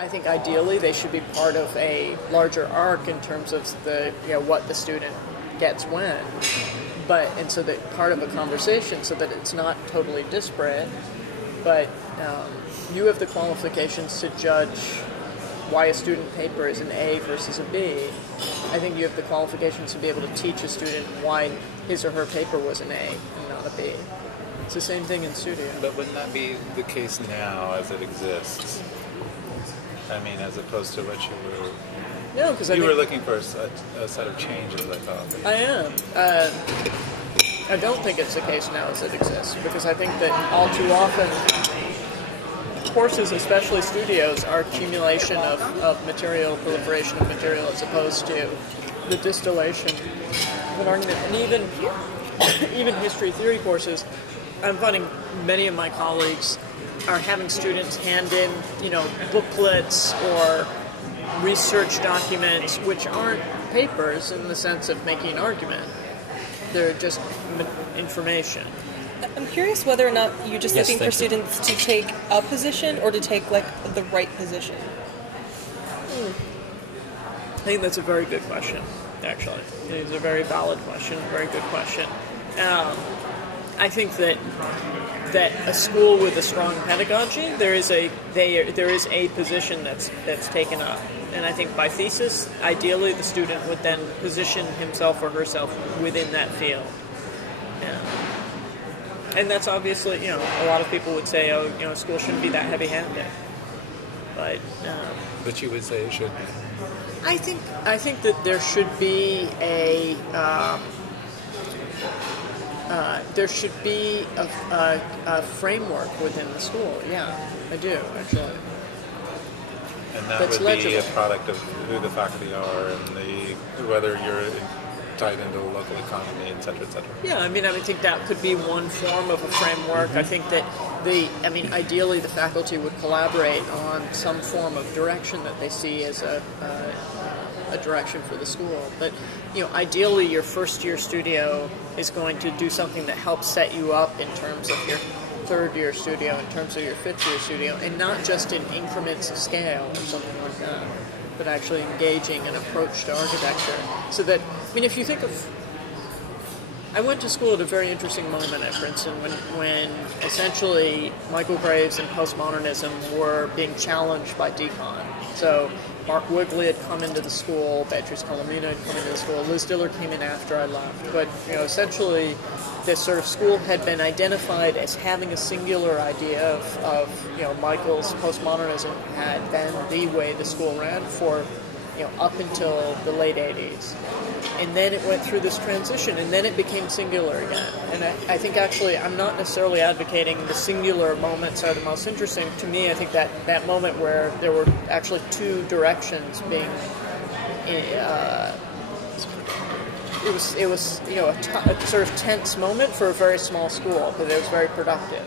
I think ideally they should be part of a larger arc in terms of the what the student gets when, and so that part of a conversation so that it's not totally disparate, but you have the qualifications to judge why a student paper is an A versus a B. I think you have the qualifications to be able to teach a student why his or her paper was an A and not a B. It's the same thing in studio. But wouldn't that be the case now as it exists? I mean, as opposed to what you were... No, because you were looking for a set of changes, I thought. I am. I don't think it's the case now as it exists, because I think that all too often courses, especially studios, are accumulation of material, proliferation of material, as opposed to the distillation of an argument. And even history theory courses, I'm finding many of my colleagues are having students hand in, booklets or research documents, which aren't papers in the sense of making an argument. They're just information. I'm curious whether or not you're just looking for students to take a position or to take, the right position. I think that's a very good question, actually. I think it's a very valid question, a very good question. I think that a school with a strong pedagogy, there is a position that's taken up, and I think by thesis, ideally the student would then position himself or herself within that field. And that's obviously, a lot of people would say, school shouldn't be that heavy-handed, but you would say it should be. I think that there should be a framework within the school. Yeah, I do, actually. And that that's would legible. be a product of who the faculty are and whether you're tied into the local economy, et cetera, et cetera. Yeah, I think that could be one form of a framework. I think that ideally the faculty would collaborate on some form of direction that they see as a direction for the school. But, ideally your first year studio is going to do something that helps set you up in terms of your third year studio, in terms of your fifth year studio, and not just in increments of scale or something like that, but actually engaging an approach to architecture. So that, if you think of... I went to school at a very interesting moment at Princeton when essentially Michael Graves and postmodernism were being challenged by decon. So Mark Wigley had come into the school, Beatrice Colomino had come into the school, Liz Diller came in after I left. But essentially this sort of school had been identified as having a singular idea of Michael's postmodernism had been the way the school ran for up until the late 80s. And then it went through this transition, and then it became singular again. And I think actually I'm not necessarily advocating the singular moments are the most interesting. To me, I think that moment where there were actually two directions being... It was a sort of tense moment for a very small school, but it was very productive.